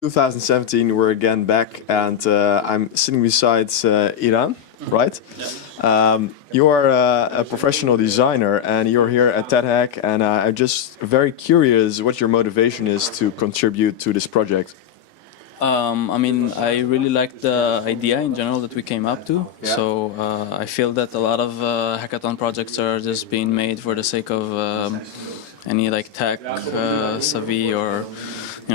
2017, we're again back, and I'm sitting beside Idan, right? You are a professional designer, and you're here at TADHack, and I'm just very curious what your motivation is to contribute to this project. I really like the idea in general that we came up to. Yeah. So I feel that a lot of hackathon projects are just being made for the sake of any like tech savvy or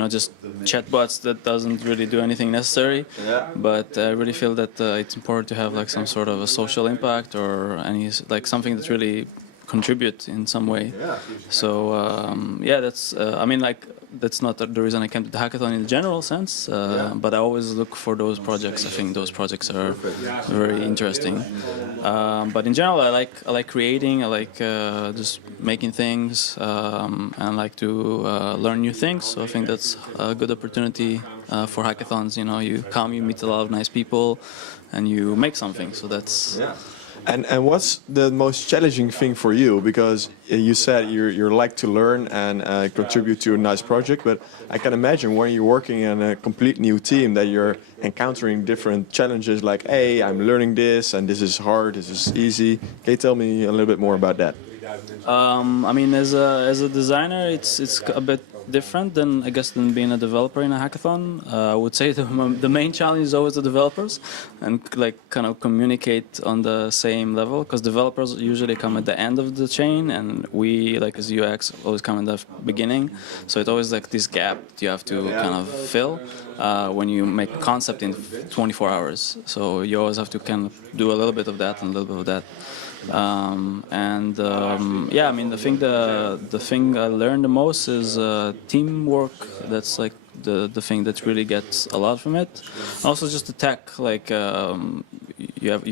just chatbots that doesn't really do anything necessary. Yeah. But I really feel that it's important to have like some sort of a social impact or any like something that really contribute in some way. Yeah. So yeah, that's not the reason I came to the hackathon in the general sense, but I always look for those projects. I think those projects are very interesting. But in general, I like creating. I like just making things, and I like to learn new things. So I think that's a good opportunity for hackathons. You know, you come, you meet a lot of nice people, and you make something. So that's. Yeah. And what's the most challenging thing for you? Because you said you like to learn and contribute to a nice project, but I can imagine when you're working in a complete new team that you're encountering different challenges like, hey, I'm learning this and this is hard, this is easy. Can you tell me a little bit more about that? As a designer, it's a bit different than being a developer in a hackathon. I would say the main challenge is always the developers and like kind of communicate on the same level, because developers usually come at the end of the chain and we like as UX always come in the beginning. So it's always like this gap you have to kind of fill when you make a concept in 24 hours. So you always have to kind of do a little bit of that and a little bit of that. The thing I learned the most is teamwork. That's like the thing that really gets a lot from it. Also, just the tech. Like you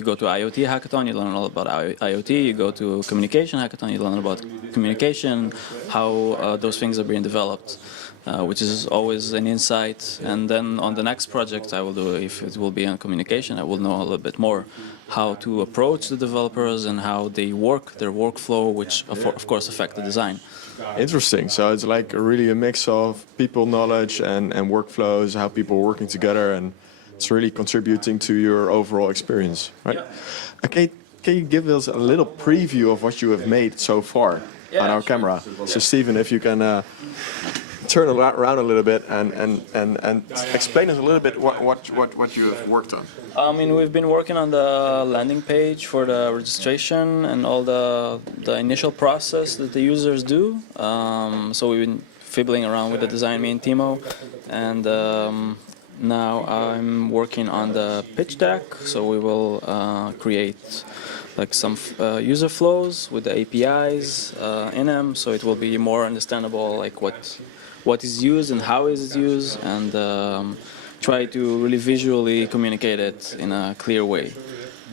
go to IoT hackathon, you learn all about IoT. You go to communication hackathon, you learn about communication, how those things are being developed. Which is always an insight. And then on the next project I will do, if it will be on communication, I will know a little bit more how to approach the developers and how they work, their workflow, which of course affect the design. Interesting. So it's like really a mix of people knowledge and workflows, how people are working together, and it's really contributing to your overall experience, right? Yeah. Okay, can you give us a little preview of what you have made so far on our camera? So Steven, if you can turn it around a little bit and explain us a little bit what you have worked on. We've been working on the landing page for the registration and all the initial process that the users do. So we've been fiddling around with the design, me and Timo, and now I'm working on the pitch deck. So we will create like some user flows with the APIs in them, so it will be more understandable, like what is used and how is it used, and try to really visually communicate it in a clear way.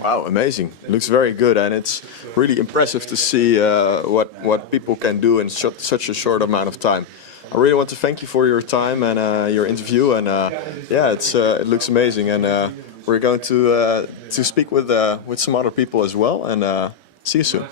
Wow, amazing! Looks very good, and it's really impressive to see what people can do in such a short amount of time. I really want to thank you for your time and your interview, and it looks amazing, and we're going to speak with some other people as well, and see you soon.